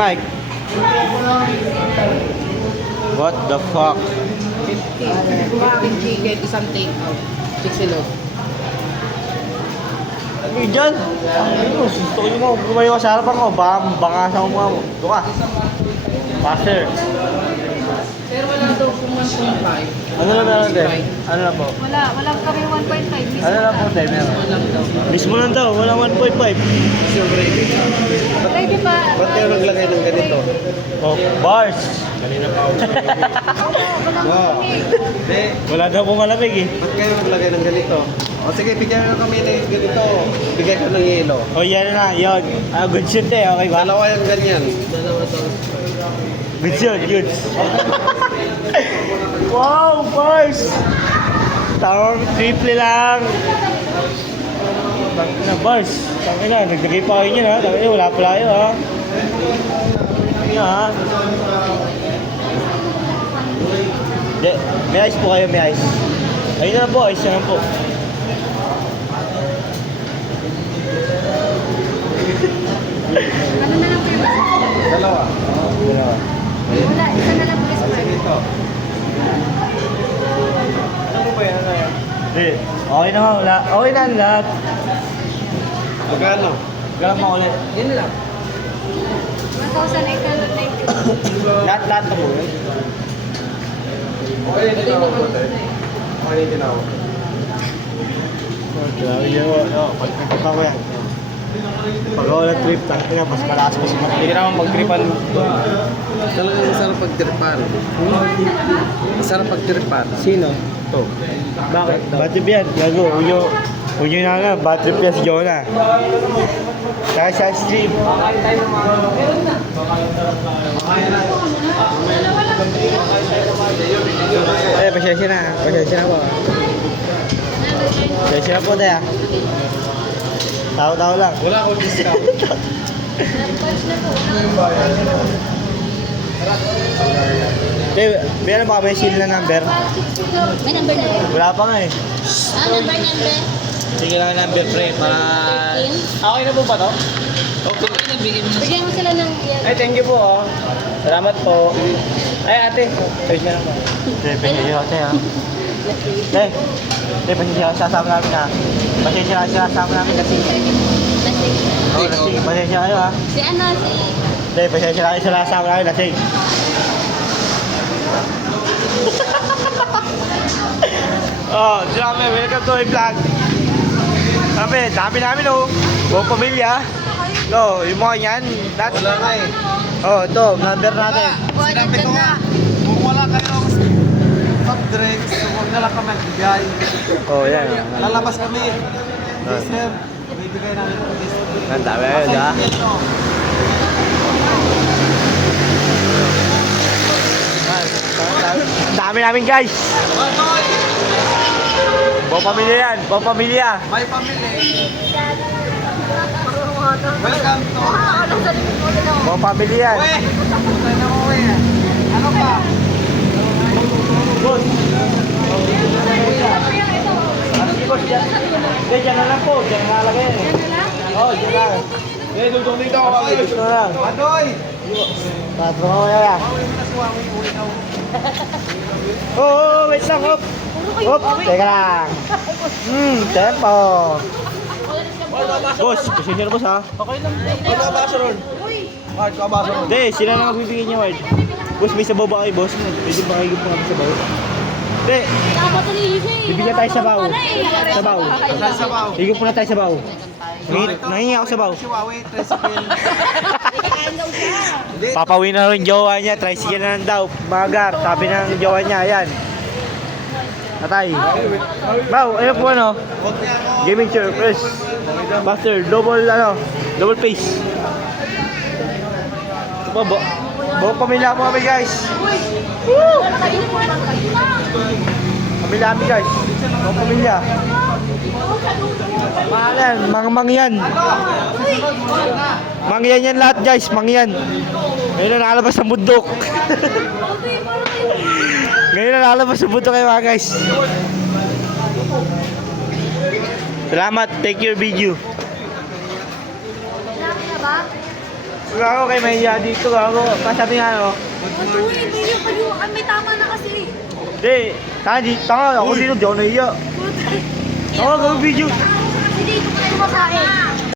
Mike. What the fuck? 50. Fucking chicken, isang take out. 6 log. Ano yun dyan? Gusto ko mo, lumayo ka sa harapan ko. Baka sa mga mo. Ito ka. Passer. Pero wala daw kung 1.5. Ano na meron din? Ano na po? Wala kami 1.5. Ano na po tayo meron? Mismo lang daw, wala 1.5. Ready pa. Ba't kayo naglagay ng ganito? Oh, bars. Kanina pa ako. Walang kami. Hindi. Wala daw po malamig eh. Ba't kayo naglagay ng ganito? O sige, bigyan mo kami ng ganito. Bigyan ko ng yelo. Oh, yan na, yun. Good shoot eh, okay ba? Dalawa yung ganyan. Dalawa to. Good shoot, good. Wow, bars! Tawag, triple lang. Tangina, bars. Tangina, nagdagay pa kayo yun ha. Tangina, wala pala kayo ha. Tangina ha. Hindi, may ice po kayo, may ice. Ayun na lang po, ice na lang po. Ano na lang po yung Dalawa. Dalawa. Wala, isa na lang po yung Kasi Sprite. dito. Ano ba yan? Ano yan? Hindi. Okay na nga, wala. Okay na ang lahat. Magkano? Gama ulit. Yun lang. 1,890. Lahat na po. Okay, hindi na ako puti. Okay, hindi na ako. Grabe yun. Pagkakita ko yan. Pag wala trip, tangina, mas malakas mo sa mga. Hindi naman mag-tripan. Talagang masarap pagtripan. Masarap pagtripan. Sino? To. Bakit? Bad trip yan. Gago. Unyo na nga. Bad trip yan si Jonah. Kaya sa stream. Eh, pasensya na. Pasensya na po. Pasensya na po tayo. Tao-tao lang. Wala akong discount. Meron ba kami seal na number? May number na yun. Wala pa nga eh. Number. Sige lang number pre para... 13. Okay na po ba to? Okay na, bigyan mo na. Bigyan mo sila ng yan. Ay, thank you po oh. Salamat po. Ay, ate. Pwede na lang po. Pasensya ako tayo. Pasensya ako sasama namin ha. Pasensya ako sasama namin kasi. Oo, lasing. Pasensya kayo ha. Si ano, si... Pasensya kayo sa sasama namin lasing. Oh, dami. Welcome to my vlog. Dami namin oh. Buong pamilya. No, yung mga yan. Wala nga eh. Oh, ito, number natin. Sinabi ko nga, kung wala kayong soft drinks, huwag na lang kami magbigay. Oh, yan. Lalabas kami. Yes, sir. Bibigay namin ng discount. Ang dami yun, ha? Ang dami namin, guys. Buong pamilya yan, buong pamilya. May pamilya. Welcome to... Buong pamilya yan. Uwe! Punta na uwi. Ano pa? Boss. Boss, dyan. Hindi, dyan na lang po. Dyan na nalagay yan eh. Oo, dyan lang. Eh, dudong dito. Dito na lang. Adoy! Patro ko yan. Oo, wait lang, hop. Hop, teka lang. Tempo. Boss, pasensya na boss ha. Ano ka baso ron? Mark, ka baso ron? Hindi, sila na magbibigay niya, Ward. Boss, may sabaw ba kayo, boss? Pwede ba kayo kami sabaw? Hindi, bibigyan tayo sabaw. Sabaw. Saan sa baw? Higop muna tayo sabaw. Nangingi ako sabaw. Si Wawi, tricycle. Papawin na rin jowa niya, tricycle na lang daw. Magar, sabi ng jowa niya, ayan. Atay. Bao, ayun po ano? Huwag niya ako. Gaming chair, press. Master, double face. Ito po, buong pamilya po kami guys. Woo! Pamilya kami guys. Buong pamilya. Mahalan, mga mangyan. Mangyan yan lahat guys, mangyan. Ngayon na nakalabas sa bundok. Ngayon na nakalabas sa bundok kayo mga guys. Salamat, take your video. Gago kay mahiya dito, gago. Pasabi nga, no? Matuloy, kayo. May tama na kasi. Hindi, tanga, ako dito, di ako nahiya. Ako, gago video. Hindi, ito kayo masahe.